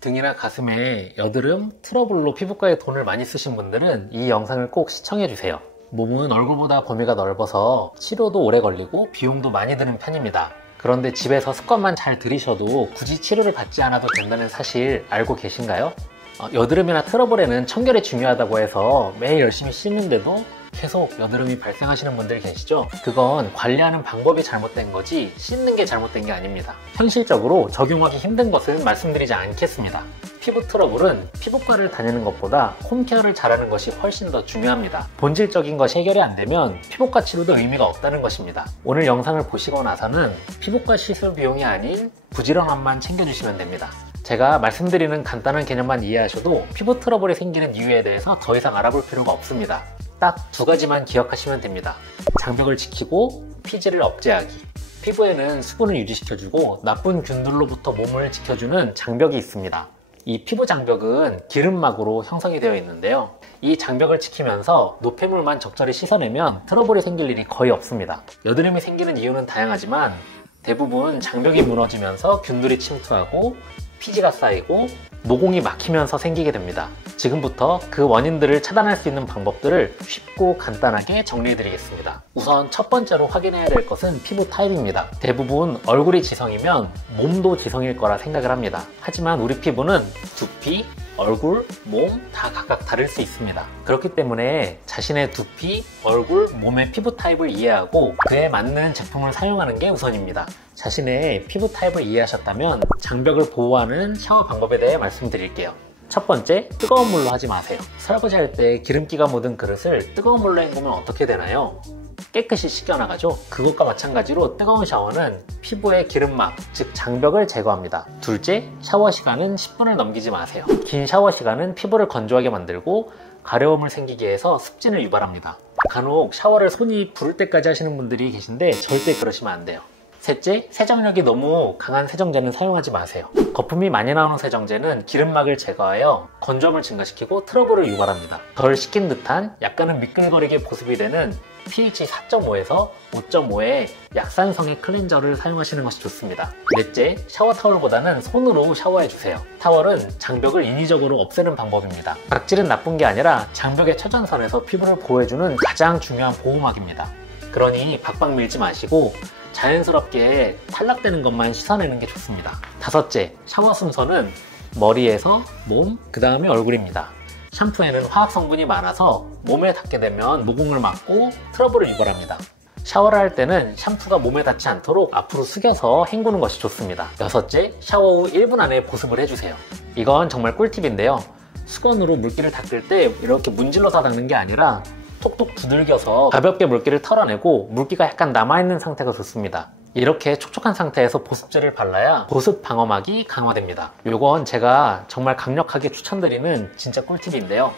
등이나 가슴에 여드름, 트러블로 피부과에 돈을 많이 쓰신 분들은 이 영상을 꼭 시청해주세요. 몸은 얼굴보다 범위가 넓어서 치료도 오래 걸리고 비용도 많이 드는 편입니다. 그런데 집에서 습관만 잘 들이셔도 굳이 치료를 받지 않아도 된다는 사실 알고 계신가요? 여드름이나 트러블에는 청결이 중요하다고 해서 매일 열심히 씻는데도 계속 여드름이 발생하시는 분들 계시죠? 그건 관리하는 방법이 잘못된 거지 씻는 게 잘못된 게 아닙니다. 현실적으로 적용하기 힘든 것은 말씀드리지 않겠습니다. 피부 트러블은 피부과를 다니는 것보다 홈케어를 잘하는 것이 훨씬 더 중요합니다. 본질적인 것이 해결이 안 되면 피부과 치료도 의미가 없다는 것입니다. 오늘 영상을 보시고 나서는 피부과 시술 비용이 아닌 부지런함만 챙겨주시면 됩니다. 제가 말씀드리는 간단한 개념만 이해하셔도 피부 트러블이 생기는 이유에 대해서 더 이상 알아볼 필요가 없습니다. 딱 두 가지만 기억하시면 됩니다. 장벽을 지키고 피지를 억제하기. 피부에는 수분을 유지시켜주고 나쁜 균들로부터 몸을 지켜주는 장벽이 있습니다. 이 피부 장벽은 기름막으로 형성이 되어 있는데요. 이 장벽을 지키면서 노폐물만 적절히 씻어내면 트러블이 생길 일이 거의 없습니다. 여드름이 생기는 이유는 다양하지만 대부분 장벽이 무너지면서 균들이 침투하고 피지가 쌓이고 모공이 막히면서 생기게 됩니다. 지금부터 그 원인들을 차단할 수 있는 방법들을 쉽고 간단하게 정리해 드리겠습니다. 우선 첫 번째로 확인해야 될 것은 피부 타입입니다. 대부분 얼굴이 지성이면 몸도 지성일 거라 생각을 합니다. 하지만 우리 피부는 두피, 얼굴, 몸 다 각각 다를 수 있습니다. 그렇기 때문에 자신의 두피, 얼굴, 몸의 피부 타입을 이해하고 그에 맞는 제품을 사용하는 게 우선입니다. 자신의 피부 타입을 이해하셨다면 장벽을 보호하는 샤워 방법에 대해 말씀드릴게요. 첫 번째, 뜨거운 물로 하지 마세요. 설거지할 때 기름기가 묻은 그릇을 뜨거운 물로 헹구면 어떻게 되나요? 깨끗이 씻겨나가죠. 그것과 마찬가지로 뜨거운 샤워는 피부의 기름막, 즉 장벽을 제거합니다. 둘째, 샤워 시간은 10분을 넘기지 마세요. 긴 샤워 시간은 피부를 건조하게 만들고 가려움을 생기게 해서 습진을 유발합니다. 간혹 샤워를 손이 부를 때까지 하시는 분들이 계신데 절대 그러시면 안 돼요. 셋째, 세정력이 너무 강한 세정제는 사용하지 마세요. 거품이 많이 나오는 세정제는 기름막을 제거하여 건조함을 증가시키고 트러블을 유발합니다. 덜 식힌 듯한 약간은 미끌거리게 보습이 되는 pH 4.5에서 5.5의 약산성의 클렌저를 사용하시는 것이 좋습니다. 넷째, 샤워 타월보다는 손으로 샤워해주세요. 타월은 장벽을 인위적으로 없애는 방법입니다. 각질은 나쁜 게 아니라 장벽의 최전선에서 피부를 보호해주는 가장 중요한 보호막입니다. 그러니 박박 밀지 마시고 자연스럽게 탈락되는 것만 씻어내는 게 좋습니다. 다섯째, 샤워 순서는 머리에서 몸, 그 다음에 얼굴입니다. 샴푸에는 화학 성분이 많아서 몸에 닿게 되면 모공을 막고 트러블을 유발합니다. 샤워를 할 때는 샴푸가 몸에 닿지 않도록 앞으로 숙여서 헹구는 것이 좋습니다. 여섯째, 샤워 후 1분 안에 보습을 해주세요. 이건 정말 꿀팁인데요. 수건으로 물기를 닦을 때 이렇게 문질러서 닦는 게 아니라 톡톡 두들겨서 가볍게 물기를 털어내고 물기가 약간 남아있는 상태가 좋습니다. 이렇게 촉촉한 상태에서 보습제를 발라야 보습 방어막이 강화됩니다. 이건 제가 정말 강력하게 추천드리는 진짜 꿀팁인데요.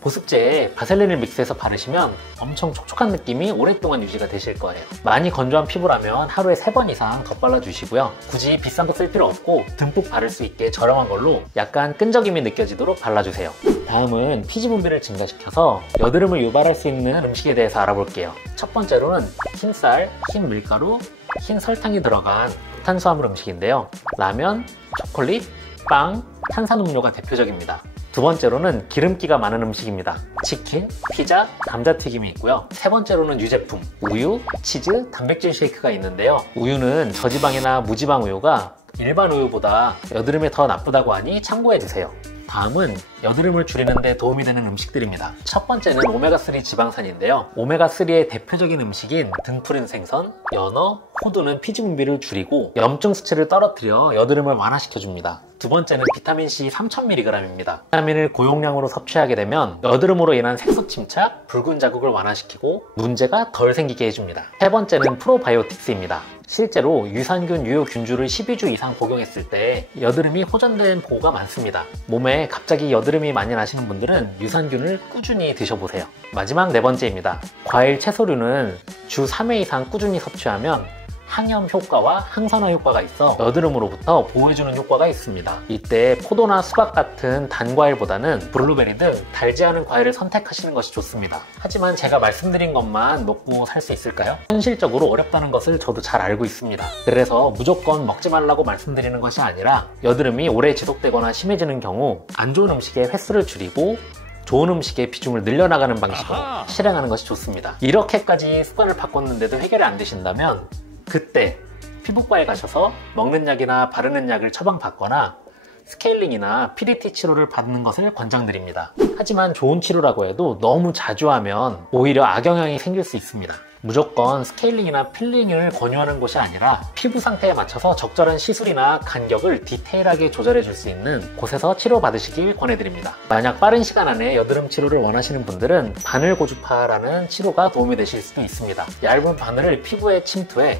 보습제에 바셀린을 믹스해서 바르시면 엄청 촉촉한 느낌이 오랫동안 유지가 되실 거예요. 많이 건조한 피부라면 하루에 3번 이상 더 발라주시고요. 굳이 비싼 거 쓸 필요 없고 듬뿍 바를 수 있게 저렴한 걸로 약간 끈적임이 느껴지도록 발라주세요. 다음은 피지 분비를 증가시켜서 여드름을 유발할 수 있는 음식에 대해서 알아볼게요. 첫 번째로는 흰쌀, 흰 밀가루, 흰 설탕이 들어간 탄수화물 음식인데요. 라면, 초콜릿, 빵, 탄산음료가 대표적입니다. 두 번째로는 기름기가 많은 음식입니다. 치킨, 피자, 감자튀김이 있고요. 세 번째로는 유제품, 우유, 치즈, 단백질 쉐이크가 있는데요. 우유는 저지방이나 무지방 우유가 일반 우유보다 여드름에 더 나쁘다고 하니 참고해주세요. 다음은 여드름을 줄이는 데 도움이 되는 음식들입니다. 첫 번째는 오메가3 지방산인데요. 오메가3의 대표적인 음식인 등푸른 생선, 연어, 호두는 피지 분비를 줄이고 염증 수치를 떨어뜨려 여드름을 완화시켜줍니다. 두 번째는 비타민C 3000mg입니다. 비타민을 고용량으로 섭취하게 되면 여드름으로 인한 색소 침착, 붉은 자국을 완화시키고 문제가 덜 생기게 해줍니다. 세 번째는 프로바이오틱스입니다. 실제로 유산균, 유효균주를 12주 이상 복용했을 때 여드름이 호전된 보고가 많습니다. 몸에 갑자기 여드름이 많이 나시는 분들은 유산균을 꾸준히 드셔보세요. 마지막 네 번째입니다. 과일, 채소류는 주 3회 이상 꾸준히 섭취하면 항염 효과와 항산화 효과가 있어 여드름으로부터 보호해주는 효과가 있습니다. 이때 포도나 수박 같은 단 과일보다는 블루베리 등 달지 않은 과일을 선택하시는 것이 좋습니다. 하지만 제가 말씀드린 것만 먹고 살 수 있을까요? 현실적으로 어렵다는 것을 저도 잘 알고 있습니다. 그래서 무조건 먹지 말라고 말씀드리는 것이 아니라 여드름이 오래 지속되거나 심해지는 경우 안 좋은 음식의 횟수를 줄이고 좋은 음식의 비중을 늘려나가는 방식으로 실행하는 것이 좋습니다. 이렇게까지 습관을 바꿨는데도 해결이 안 되신다면 그때 피부과에 가셔서 먹는 약이나 바르는 약을 처방받거나 스케일링이나 PDT 치료를 받는 것을 권장드립니다. 하지만 좋은 치료라고 해도 너무 자주 하면 오히려 악영향이 생길 수 있습니다. 무조건 스케일링이나 필링을 권유하는 곳이 아니라 피부 상태에 맞춰서 적절한 시술이나 간격을 디테일하게 조절해 줄 수 있는 곳에서 치료받으시길 권해드립니다. 만약 빠른 시간 안에 여드름 치료를 원하시는 분들은 바늘 고주파라는 치료가 도움이 되실 수도 있습니다. 얇은 바늘을 피부에 침투해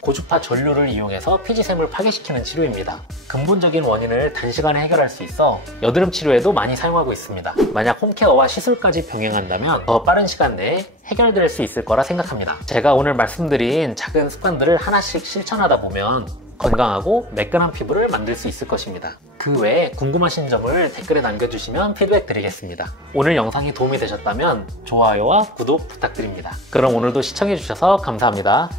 고주파 전류를 이용해서 피지샘을 파괴시키는 치료입니다. 근본적인 원인을 단시간에 해결할 수 있어 여드름 치료에도 많이 사용하고 있습니다. 만약 홈케어와 시술까지 병행한다면 더 빠른 시간 내에 해결될 수 있을 거라 생각합니다. 제가 오늘 말씀드린 작은 습관들을 하나씩 실천하다 보면 건강하고 매끈한 피부를 만들 수 있을 것입니다. 그 외에 궁금하신 점을 댓글에 남겨주시면 피드백 드리겠습니다. 오늘 영상이 도움이 되셨다면 좋아요와 구독 부탁드립니다. 그럼 오늘도 시청해주셔서 감사합니다.